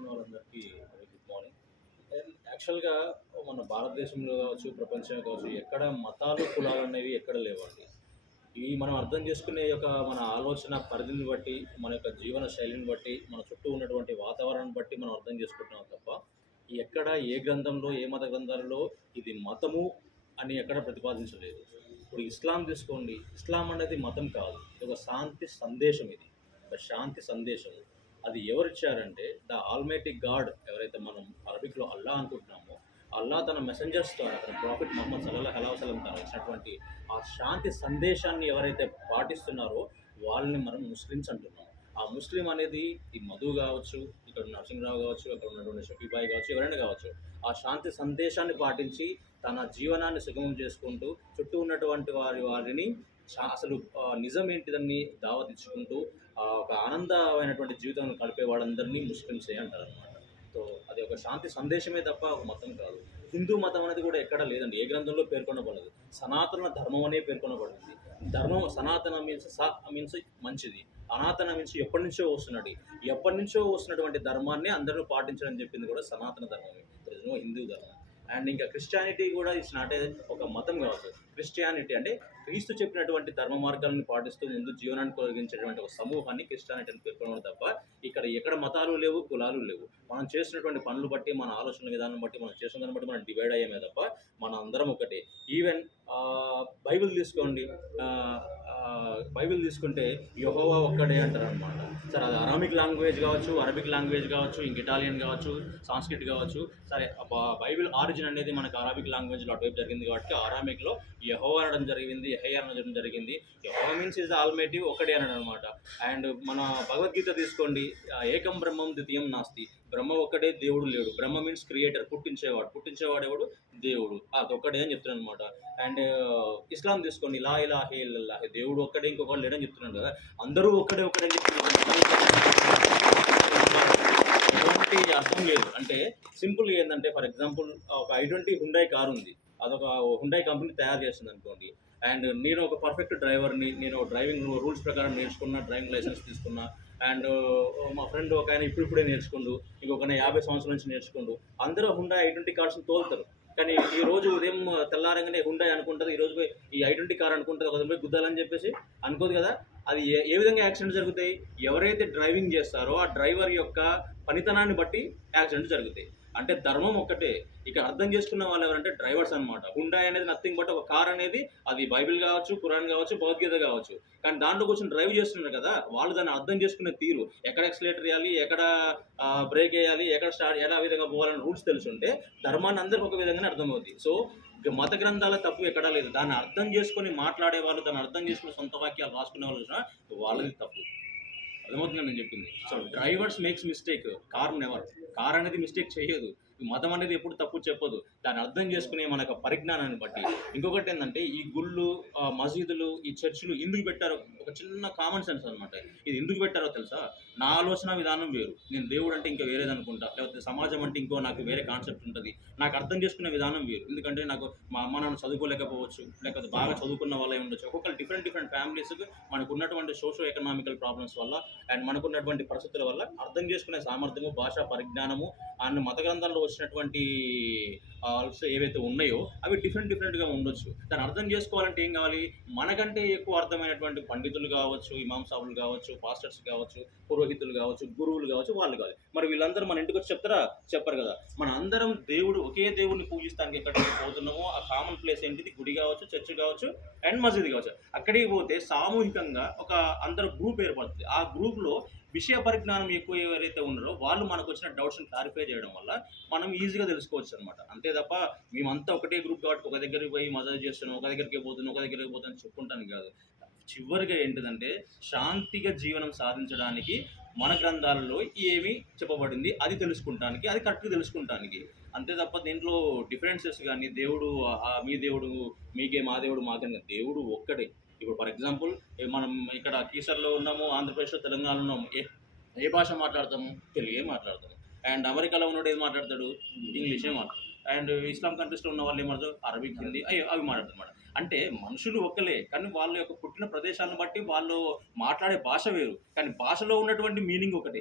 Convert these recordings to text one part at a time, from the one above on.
చూస్తున్న వాళ్ళందరికీ good morning యాక్చువల్గా మన భారతదేశంలో కావచ్చు ప్రపంచంలో కావచ్చు ఎక్కడ మతాలు కులాలు అనేవి ఎక్కడ లేవండి. ఇవి మనం అర్థం చేసుకునే యొక్క మన ఆలోచన పరిధిని బట్టి మన యొక్క జీవన శైలిని బట్టి మన చుట్టూ ఉన్నటువంటి వాతావరణం బట్టి మనం అర్థం చేసుకుంటున్నాం తప్ప ఎక్కడ ఏ గ్రంథంలో ఏ మత గ్రంథాలలో ఇది మతము అని ఎక్కడ ప్రతిపాదించలేదు. ఇప్పుడు ఇస్లాం తీసుకోండి. ఇస్లాం అనేది మతం కాదు. ఇది ఒక శాంతి సందేశం ఇది. ఒక శాంతి సందేశం అది ఎవరిచ్చారంటే ద ఆల్మేటిక్ గాడ్ ఎవరైతే మనం అరబిక్లో అల్లా అనుకుంటున్నామో అల్లా తన మెసెంజర్స్ ద్వారా తన ప్రాఫిట్ మొహమ్మద్ సల్లాహ్ హలావసలం ద్వారా ఇచ్చినటువంటి ఆ శాంతి సందేశాన్ని ఎవరైతే పాటిస్తున్నారో వాళ్ళని మనం ముస్లిమ్స్ అంటున్నాం. ఆ ముస్లిం అనేది ఈ మధు కావచ్చు ఇక్కడ నరసింహరావు కావచ్చు అక్కడ ఉన్నటువంటి షఫీబాయి కావచ్చు ఎవరైనా కావచ్చు ఆ శాంతి సందేశాన్ని పాటించి తన జీవనాన్ని సుగమం చేసుకుంటూ చుట్టూ ఉన్నటువంటి వారి వారిని అసలు నిజం ఏంటిదని దావతిచ్చుకుంటూ ఆ, ఒక ఆనందమైనటువంటి జీవితాన్ని గడిపే వాళ్ళందరినీ ముస్లిమ్సే అంటారు అనమాట సో అది ఒక శాంతి సందేశమే తప్ప ఒక మతం కాదు. హిందూ మతం అనేది కూడా ఎక్కడా లేదండి. ఏ గ్రంథంలో పేర్కొనబడదు. సనాతన ధర్మం అనే పేర్కొనబడింది ధర్మం సనాతన మీన్స్ స మీన్స్ మంచిది. అనాతన మీన్స్ ఎప్పటి నుంచో వస్తున్నది ఎప్పటి నుంచో వస్తున్నటువంటి ధర్మాన్ని అందరూ పాటించడం చెప్పింది కూడా సనాతన ధర్మమే. నో హిందూ ధర్మం. అండ్ ఇంకా క్రిస్టియానిటీ కూడా ఇట్స్ నాట్ ఏ ఒక మతం కావచ్చు క్రిస్టియానిటీ అంటే క్రీస్తు చెప్పినటువంటి ధర్మ మార్గాలను పాటిస్తూ ముందు జీవనాన్ని కలిగించేటువంటి ఒక సమూహాన్ని క్రిస్టియానిటీ అని పేర్కొనడం తప్ప ఇక్కడ ఎక్కడ మతాలు లేవు కులాలు లేవు. మనం చేసినటువంటి పనులు బట్టి మన ఆలోచన విధానం బట్టి మనం చేసిన దాన్ని బట్టి మనం డివైడ్ అయ్యామే తప్ప మన అందరం ఒకటే. ఈవెన్ బైబిల్ తీసుకోండి. బైబిల్ తీసుకుంటే యహోవా ఒక్కడే అంటారు అనమాట సరే అది అరామిక్ లాంగ్వేజ్ కావచ్చు అరబిక్ లాంగ్వేజ్ కావచ్చు ఇంక ఇటాలియన్ కావచ్చు సాంస్క్రిట్ కావచ్చు. సరే బైబిల్ ఆరిజిన్ అనేది మనకు అరాబిక్ లాంగ్వేజ్లో అటువైపు జరిగింది కాబట్టి అరామిక్లో యహోవా అనడం జరిగింది యహయ్య అనడం జరిగింది. యహోవా మీన్స్ ఇస్ ఆల్మేటివ్ ఒకటే అనడం అనమాట అండ్ మన భగవద్గీత తీసుకోండి ఏకం బ్రహ్మం ద్వితీయం నాస్తి. బ్రహ్మ ఒక్కడే దేవుడు లేడు. బ్రహ్మ మీన్స్ క్రియేటర్ పుట్టించేవాడు. పుట్టించేవాడు ఎవడు? దేవుడు. అది ఒక్కడే అని చెప్తున్నాను అనమాట అండ్ uh, ఇస్లాం తీసుకోండి. ఇలా ఇలా హే ఇల్లా దేవుడు ఒక్కడే ఇంకొకటి లేడని చెప్తున్నాను కదా. అందరూ ఒక్కడే ఒక్కడే చెప్తున్నారు ఎటువంటి అర్థం లేదు. అంటే సింపుల్ ఏంటంటే ఫర్ ఎగ్జాంపుల్ ఒక ఐ ట్వంటీ హుండై కార్ ఉంది. అదొక హుండాయ్ కంపెనీ తయారు చేస్తుంది అనుకోండి. అండ్ నేను ఒక పర్ఫెక్ట్ డ్రైవర్ని నేను డ్రైవింగ్ రూల్స్ ప్రకారం నేర్చుకున్న డ్రైవింగ్ లైసెన్స్ తీసుకున్నా. అండ్ మా ఫ్రెండ్ ఒక ఆయన ఇప్పుడిప్పుడే నేర్చుకుండు ఇంకొక యాభై సంవత్సరాల నుంచి నేర్చుకుండు. అందరూ హుండా ఐ ట్వంటీ కార్స్ని తోలుతారు. కానీ ఈ రోజు ఉదయం తెల్లారంగానే హుండా అనుకుంటుంది ఈ రోజు పోయి ఈ ఐ ట్వంటీ కార్ అనుకుంటుంది ఒక పోయి గుద్దాలని చెప్పేసి అనుకోదు కదా. అది ఏ ఏ విధంగా యాక్సిడెంట్ జరుగుతాయి? ఎవరైతే డ్రైవింగ్ చేస్తారో ఆ డ్రైవర్ యొక్క పనితనాన్ని బట్టి యాక్సిడెంట్ జరుగుతాయి. అంటే ధర్మం ఒక్కటే. ఇక అర్థం చేసుకున్న వాళ్ళు ఎవరంటే డ్రైవర్స్ అనమాట హుండాయ్ అనేది నథింగ్ బట్ ఒక కార్ అనేది అది బైబిల్ కావచ్చు ఖురాన్ కావచ్చు భగవద్గీత కావచ్చు. కానీ దాంట్లో కూర్చొని డ్రైవ్ చేస్తున్నారు కదా వాళ్ళు దాన్ని అర్థం చేసుకునే తీరు. ఎక్కడ ఎక్సలేటర్ వేయాలి ఎక్కడ బ్రేక్ వేయాలి ఎక్కడ స్టార్ట్ ఎలా విధంగా పోవాలని రూల్స్ తెలుసుంటే ధర్మాన్ని అందరికి ఒక విధంగానే అర్థమవుతుంది సో మత గ్రంథాల తప్పు ఎక్కడా లేదు. దాన్ని అర్థం చేసుకొని మాట్లాడే వాళ్ళు దాన్ని అర్థం చేసుకుని సొంత వాక్యాలు రాసుకునే వాళ్ళు వాళ్ళది తప్పు. అర్థమవుతుందని నేను చెప్పింది. So drivers makes mistake car never car అనేది మిస్టేక్ చేయదు. మతం అనేది ఎప్పుడు తప్పు చెప్పదు. దాన్ని అర్థం చేసుకునే మన యొక్క పరిజ్ఞానాన్ని బట్టి. ఇంకొకటి ఏంటంటే ఈ గుళ్ళు మసీదులు ఈ చర్చిలు ఎందుకు పెట్టారో ఒక చిన్న కామన్ సెన్స్ అనమాట ఇది ఎందుకు పెట్టారో తెలుసా? నా ఆలోచన విధానం వేరు. నేను దేవుడు అంటే ఇంకా వేరేది అనుకుంటా లేకపోతే సమాజం అంటే ఇంకో నాకు వేరే కాన్సెప్ట్ ఉంటుంది. నాకు అర్థం చేసుకునే విధానం వేరు. ఎందుకంటే నాకు మా అమ్మ నాన్న చదువుకోలేకపోవచ్చు. లేకపోతే బాగా చదువుకున్న వాళ్ళే ఉండొచ్చు. ఒక్కొక్కరు డిఫరెంట్ డిఫరెంట్ ఫ్యామిలీస్కి మనకు ఉన్నటువంటి సోషో ఎకనామికల్ ప్రాబ్లమ్స్ వల్ల అండ్ మనకున్నటువంటి పరిస్థితుల వల్ల అర్థం చేసుకునే సామర్థ్యము భాషా పరిజ్ఞానము అండ్ మత గ్రంథాల్లో వచ్చినటువంటి ఆల్స్ ఏవైతే ఉన్నాయో అవి డిఫరెంట్ డిఫరెంట్గా ఉండొచ్చు. దాన్ని అర్థం చేసుకోవాలంటే ఏం కావాలి? మనకంటే ఎక్కువ అర్థమైనటువంటి పండితులు కావచ్చు ఇమాం సాబులు కావచ్చు పాస్టర్స్ కావచ్చు పురోహితులు కావచ్చు గురువులు కావచ్చు వాళ్ళు కావాలి. మరి వీళ్ళందరూ మన ఇంటికి వచ్చి చెప్తారా? చెప్పరు కదా. మన అందరం దేవుడు ఒకే దేవుడిని పూజిస్తానికి ఎక్కడికి పోతున్నామో ఆ కామన్ ప్లేస్ ఏంటిది? గుడి కావచ్చు చర్చ్ కావచ్చు అండ్ మసీద్ కావచ్చు. అక్కడికి పోతే సామూహికంగా ఒక అందరు గ్రూప్ ఏర్పడుతుంది. ఆ గ్రూప్లో విషయ పరిజ్ఞానం ఎక్కువ ఎవరైతే ఉన్నారో వాళ్ళు మనకు వచ్చిన డౌట్స్ని క్లారిఫై చేయడం వల్ల మనం ఈజీగా తెలుసుకోవచ్చు అనమాట అంతే తప్ప మేమంతా ఒకటే గ్రూప్ కాబట్టి ఒక దగ్గరికి పోయి మదర్ చేస్తున్నాం ఒక దగ్గరికి పోతున్నాం ఒక దగ్గరికి పోతాను చెప్పుకుంటాను కాదు. చివరిగా ఏంటిదంటే శాంతిగా జీవనం సాధించడానికి మన గ్రంథాలలో ఏమి చెప్పబడింది అది తెలుసుకుంటానికి అది కరెక్ట్గా తెలుసుకుంటానికి. అంతే తప్ప దీంట్లో డిఫరెన్సెస్ కానీ దేవుడు మీ దేవుడు మీకే మా దేవుడు మాకే దేవుడు ఒక్కడే. ఇప్పుడు ఫర్ ఎగ్జాంపుల్ మనం ఇక్కడ కీసర్లో ఉన్నాము ఆంధ్రప్రదేశ్లో తెలంగాణలో ఉన్నాము ఏ ఏ భాష మాట్లాడతాము? తెలుగే మాట్లాడతాము? అండ్ అమెరికాలో ఉన్నవాడు ఏది మాట్లాడతాడు? ఇంగ్లీషే. మాట్లాడతాడు. అండ్ ఇస్లాం కంట్రీస్లో ఉన్న వాళ్ళు ఏమాడతారు అరబిక్ హిందీ అవి అవి మాట్లాడతారు అంటే మనుషులు ఒక్కలే కానీ వాళ్ళ యొక్క పుట్టిన ప్రదేశాలను బట్టి వాళ్ళు మాట్లాడే భాష వేరు. కానీ భాషలో ఉన్నటువంటి మీనింగ్ ఒకటే.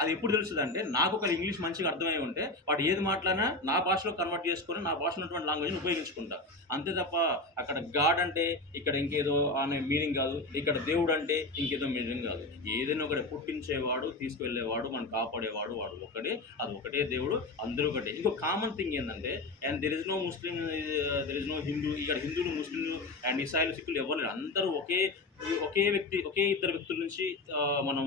అది ఎప్పుడు తెలుస్తుంది అంటే నాకు ఒక ఇంగ్లీష్ మంచిగా అర్థమై ఉంటే వాడు ఏది మాట్లాడినా నా భాషలో కన్వర్ట్ చేసుకొని నా భాషలో ఉన్నటువంటి లాంగ్వేజ్ని ఉపయోగించుకుంటా. అంతే తప్ప అక్కడ గాడ్ అంటే ఇక్కడ ఇంకేదో అనే మీనింగ్ కాదు ఇక్కడ దేవుడు అంటే ఇంకేదో మీనింగ్ కాదు. ఏదైనా ఒకటి పుట్టించేవాడు తీసుకువెళ్ళేవాడు మనం కాపాడేవాడు వాడు ఒకటే అది ఒకటే దేవుడు అందరూ ఒకటే. ఇంకో కామన్ థింగ్ ఏంటంటే and there is no Muslim there is no Hindu ఇక్కడ హిందువులు ముస్లింలు అండ్ ఇసాయిలు సిక్కులు ఎవరు అందరూ ఒకే ఒకే వ్యక్తి ఒకే ఇద్దరు వ్యక్తుల నుంచి మనం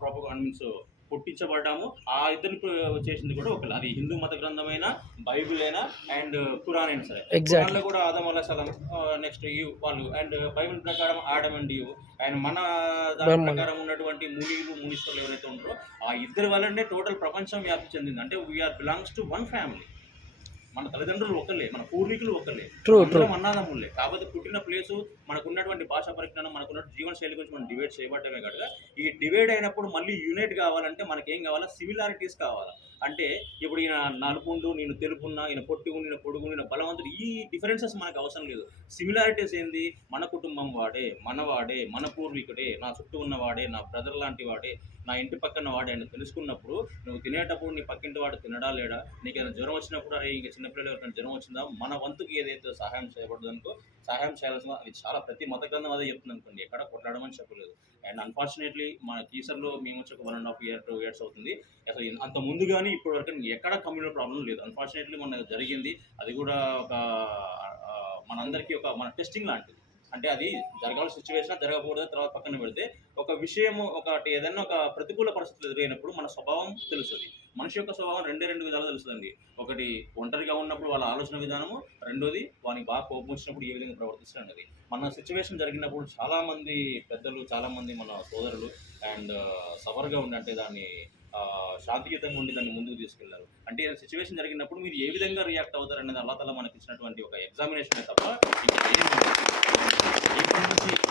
ప్రాపర్ మీన్స్ పుట్టించబడ్డాము. ఆ ఇద్దరిని పు- చేసింది కూడా ఒకళ్ళు. అది హిందూ మత గ్రంథమైన బైబిల్ అయినా అండ్ ఖురాన్ అయినా సరే. ఖురాన్లో కూడా ఆదం అల్లా సలం నెక్స్ట్ యూ వాళ్ళు. అండ్ బైబిల్ ప్రకారం ఆడమ్ అండ్ యూ అండ్ మన దాని. ప్రకారం ఉన్నటువంటి మునిలు మునిస్తులు ఎవరైతే ఉంటారో ఆ ఇద్దరి వల్లనే టోటల్ ప్రపంచం వ్యాప్తి చెందింది. అంటే we are belongs to one family మన తల్లిదండ్రులు ఒకళ్ళే మన పూర్వీకులు ఒకళ్ళే. అందరం true. అన్నదమ్ములే కాకపోతే పుట్టిన ప్లేసు మనకు ఉన్నటువంటి భాషా పరిజ్ఞానం మనకున్న జీవన శైలి గురించి మనం డివైడ్ చేయబడ్డమే కనుక ఈ డివైడ్ అయినప్పుడు మళ్ళీ యూనిట్ కావాలంటే మనకేం కావాలా? సిమిలారిటీస్ కావాలా? అంటే ఇప్పుడు ఈయన నలుపుండు నేను తెలుపున్నా ఈయన పొట్టిగు నేను పొడుగు నేను బలవంతుడు ఈ డిఫరెన్సెస్ మనకు అవసరం లేదు. సిమిలారిటీస్ ఏంది? మన కుటుంబం వాడే మన వాడే మన పూర్వీకుడే నా చుట్టూ ఉన్నవాడే నా బ్రదర్ లాంటి వాడే నా ఇంటి పక్కన వాడే అని తెలుసుకున్నప్పుడు నువ్వు తినేటప్పుడు నీ పక్కింటి వాడు తినడా లేడా? నీకేమైనా జ్వరం వచ్చినప్పుడు అరే ఇంకా చిన్నపిల్లలు ఎవరికైనా జ్వరం వచ్చిందా? మన వంతుకి ఏదైతే సహాయం చేయబడదనుకో సహాయం చేయాల్సిన అది చాలా ప్రతి మత గ్రంథం అదే చెప్తుంది అనుకోండి. ఎక్కడ కొట్లాడమని చెప్పలేదు. అండ్ అన్ఫార్చునేట్లీ మన టీచర్లో మేము వచ్చి ఒక one and half year two years అవుతుంది. అసలు అంత ముందు కానీ ఇప్పటి వరకు ఎక్కడ కమ్యూనిటీ ప్రాబ్లం లేదు. అన్ఫార్చునేట్లీ మన జరిగింది. అది కూడా ఒక మనందరికీ ఒక మన టెస్టింగ్ లాంటిది. అంటే అది జరగాల్సిన సిచ్యువేషన్ జరగకూడదు తర్వాత పక్కన పెడితే ఒక విషయం ఒకటి ఏదైనా ఒక ప్రతికూల పరిస్థితులు ఎదురైనప్పుడు మన స్వభావం తెలుస్తుంది. మనిషి యొక్క స్వభావం రెండే రెండు విధాలు తెలుస్తుందండి. ఒకటి ఒంటరిగా ఉన్నప్పుడు వాళ్ళ ఆలోచన విధానము రెండోది వానికి బాగా కోపం వచ్చినప్పుడు ఏ విధంగా ప్రవర్తిస్తాడు అనేది మన సిచ్యువేషన్ జరిగినప్పుడు చాలామంది పెద్దలు చాలామంది మన సోదరులు అండ్ సవర్గా ఉండి అంటే దాన్ని శాంతియుతంగా ఉండి దాన్ని ముందుకు తీసుకెళ్ళారు. అంటే సిచ్యువేషన్ జరిగినప్పుడు మీరు ఏ విధంగా రియాక్ట్ అవుతారు అనేది అల్లా తల మనకి ఇచ్చినటువంటి ఒక ఎగ్జామినేషన్ తప్ప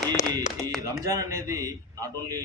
ఈ ఈ రంజాన్ అనేది నాట్ ఓన్లీ